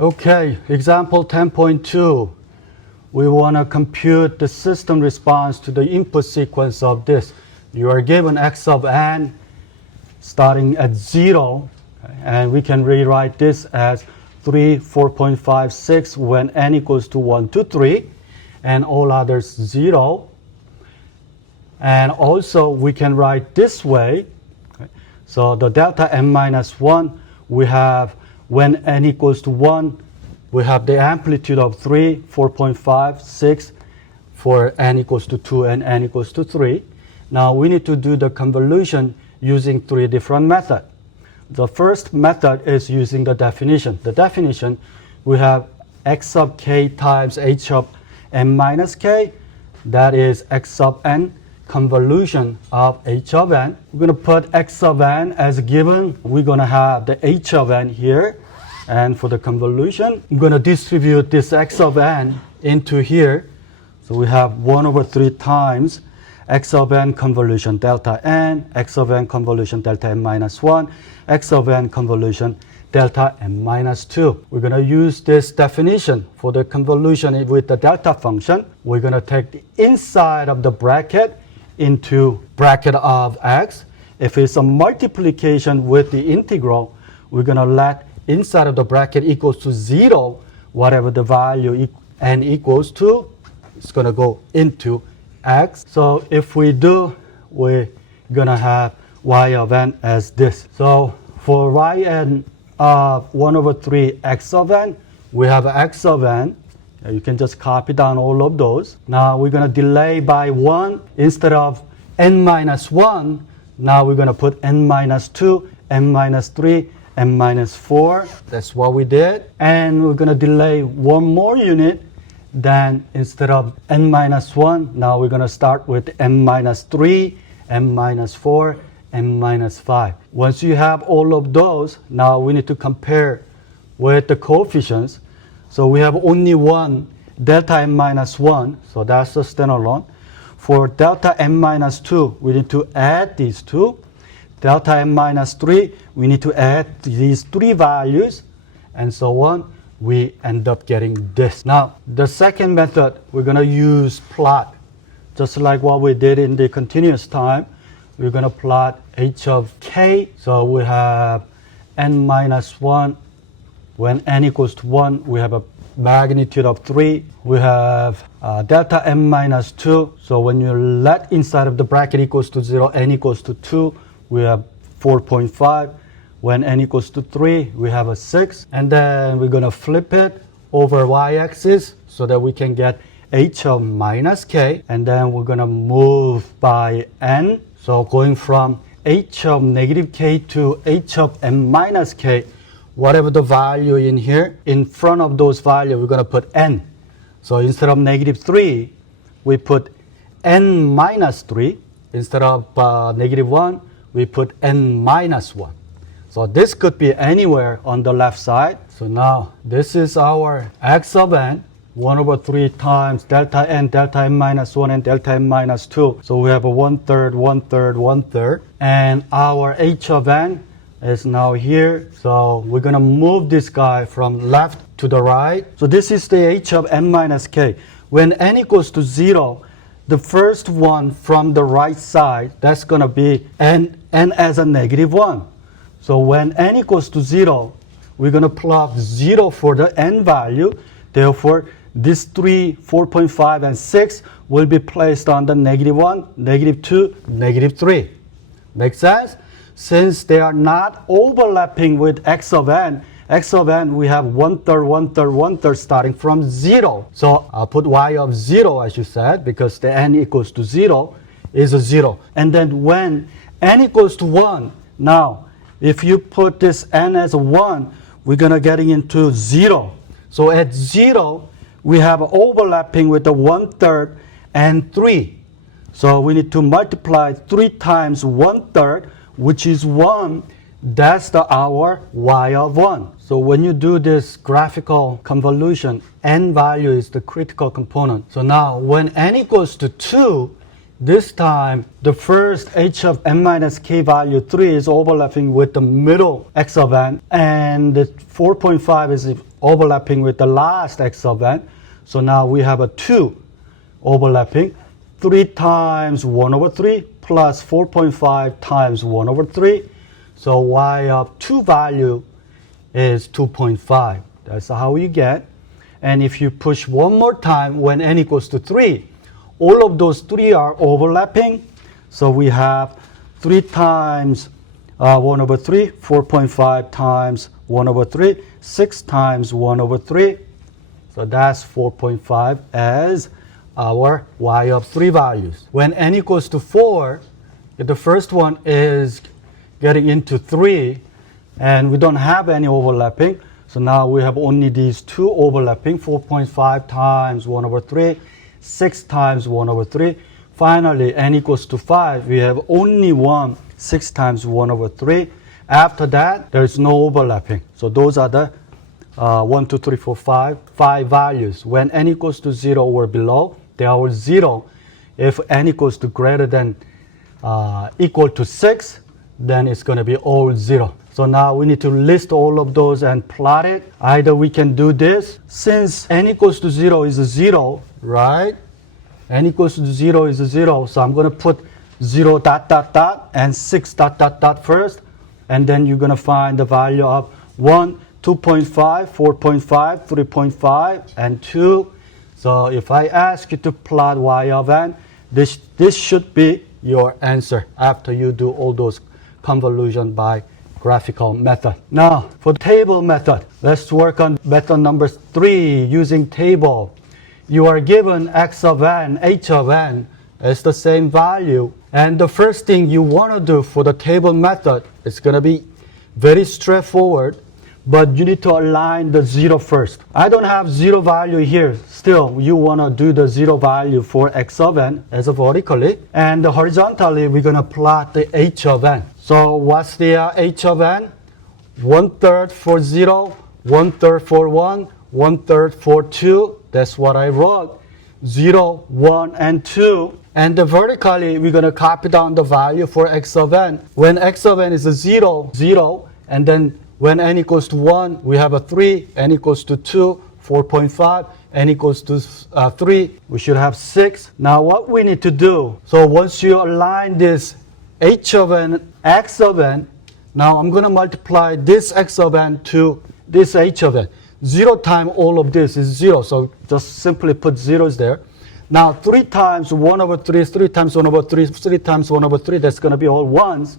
Okay, example 10.2. We want to compute the system response to the input sequence of this. You are given x of n starting at 0, okay, and we can rewrite this as 3, 4.5, 6 when n equals to 1, 2, 3, and all others 0. And also we can write this way. Okay. So the delta n minus 1, we have when n equals to 1, we have the amplitude of 3, 4.5, 6 for n equals to 2 and n equals to 3. Now we need to do the convolution using 3 different methods. The first method is using the definition. The definition, we have x of k times h of n minus k. That is x of n convolution of h of n. We're going to put x of n as given. We're going to have the h of n here. And for the convolution, I'm going to distribute this x of n into here. So we have 1 over 3 times x of n convolution delta n, x of n convolution delta n minus 1, x of n convolution delta n minus 2. We're going to use this definition for the convolution with the delta function. We're going to take the inside of the bracket into bracket of x. If it's a multiplication with the integral, we're going to let inside of the bracket equals to 0, whatever the value n equals to, it's going to go into x. So if we do, we're going to have y of n as this. So for yn of 1 over 3 x of n, we have x of n. You can just copy down all of those. Now we're going to delay by 1. Instead of n minus 1, now we're going to put n minus 2, n minus 3, n minus 4. That's what we did. And we're going to delay 1 more unit. Then instead of n minus 1, now we're going to start with n minus 3, n minus 4, n minus 5. Once you have all of those, now we need to compare with the coefficients. So we have only one delta n minus 1, so that's the standalone. For delta n minus 2, we need to add these two. Delta n minus 3, we need to add these 3 values, and so on. We end up getting this. Now, the second method, we're going to use plot. Just like what we did in the continuous time, we're going to plot h of k. So we have n minus 1. When n equals to 1, we have a magnitude of 3. We have delta n minus 2. So when you let inside of the bracket equals to 0, n equals to 2, we have 4.5. When n equals to 3, we have a 6. And then we're going to flip it over y-axis so that we can get h of minus k. And then we're going to move by n. So going from h of negative k to h of n minus k, whatever the value in here, in front of those values, we're going to put n. So instead of negative 3, we put n minus 3. Instead of negative 1, we put n minus 1. So this could be anywhere on the left side. So now this is our x of n, 1 over 3 times delta n minus 1, and delta n minus 2. So we have a 1/3, 1/3, 1/3. And our h of n is now here. So we're going to move this guy from left to the right. So this is the h of n minus k. When n equals to 0, the first one from the right side, that's going to be n as a negative 1. So when n equals to 0, we're going to plug 0 for the n value. Therefore, these 3, 4.5, and 6 will be placed on the negative 1, negative 2, negative 3. Make sense? Since they are not overlapping with x of n, we have 1/3, 1/3, 1/3 starting from 0. So I'll put y of 0, as you said, because the n equals to 0 is a 0. And then when n equals to 1, now, if you put this n as a 1, we're going to getting into 0. So at 0, we have overlapping with the 1/3 and 3. So we need to multiply 3 times 1/3, which is 1. That's our y of 1. So when you do this graphical convolution, n value is the critical component. So now when n equals to 2, this time, the first h of n minus k value 3 is overlapping with the middle x of n, and the 4.5 is overlapping with the last x sub n. So now we have a 2 overlapping. 3 times 1 over 3 plus 4.5 times 1 over 3. So y of 2 value is 2.5. That's how you get. And if you push one more time when n equals to 3, all of those 3 are overlapping. So we have 3 times 1 over 3, 4.5 times 1 over 3, 6 times 1 over 3. So that's 4.5 as our y of 3 values. When n equals to 4, the first one is getting into 3, and we don't have any overlapping. So now we have only these 2 overlapping, 4.5 times 1 over 3, 6 times 1 over 3. Finally, n equals to 5, we have only one 6 times 1 over 3. After that, there is no overlapping. So those are the 1, 2, 3, 4, 5 values. When n equals to 0 or below, they are 0. If n equals to greater than equal to 6, then it's going to be all 0. So now we need to list all of those and plot it. Either we can do this. Since n equals to 0 is 0, right? N equals to 0 is 0. So I'm going to put 0 dot dot dot and 6 dot dot dot first. And then you're going to find the value of 1, 2.5, 4.5, 3.5, and 2. So if I ask you to plot y of n, this should be your answer after you do all those convolution by graphical method. Now, for the table method, let's work on method number 3 using table. You are given x of n, h of n is the same value. And the first thing you want to do for the table method is going to be very straightforward, but you need to align the 0 first. I don't have 0 value here. Still, you want to do the 0 value for x of n as vertically. And horizontally, we're going to plot the h of n. So what's the h of n? 1/3 for 0, 1/3 for 1, 1/3 for 2. That's what I wrote. 0, 1, and 2. And vertically, we're going to copy down the value for x of n. When x of n is 0, 0, and then when n equals to 1, we have a 3, n equals to 2, 4.5, n equals to 3, we should have 6. Now what we need to do, so once you align this h of n, x of n, now I'm going to multiply this x of n to this h of n. 0 times all of this is 0, so just simply put zeros there. Now 3 times 1 over 3 is 3 times 1 over 3, 3 times 1 over 3, that's going to be all 1s.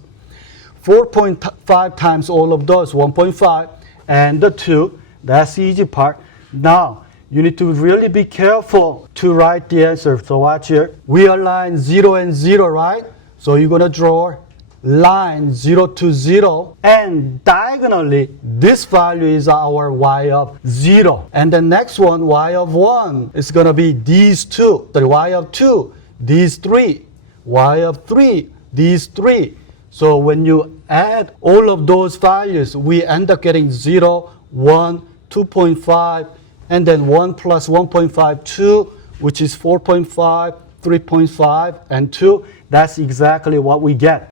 4.5 times all of those, 1.5, and the 2, that's the easy part. Now, you need to really be careful to write the answer. So watch here. We align 0 and 0, right? So you're going to draw line 0 to 0, and diagonally, this value is our y of 0. And the next one, y of 1, is going to be these 2. The y of 2, these 3. Y of 3, these 3. So when you add all of those values, we end up getting 0, 1, 2.5, and then 1 plus 1.5, 2, which is 4.5, 3.5, and 2. That's exactly what we get.